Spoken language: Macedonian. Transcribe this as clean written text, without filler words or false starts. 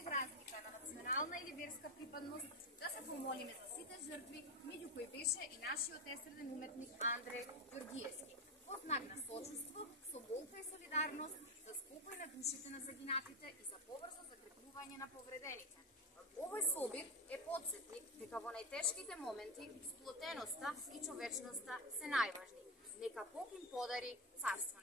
без разлика на национална или верска припадност, да се помолиме за сите жртви, меѓу кои беше и нашиот несреден уметник Андре Ѓоргиевски. Во знак на сочувство, со болка и солидарност, за спокој на душите на загинатите и за побрзо закрепнување на повредените. Овој собир е подсетник дека во најтешките моменти сплотеноста и човечноста се најважни. Нека Бог им подари царство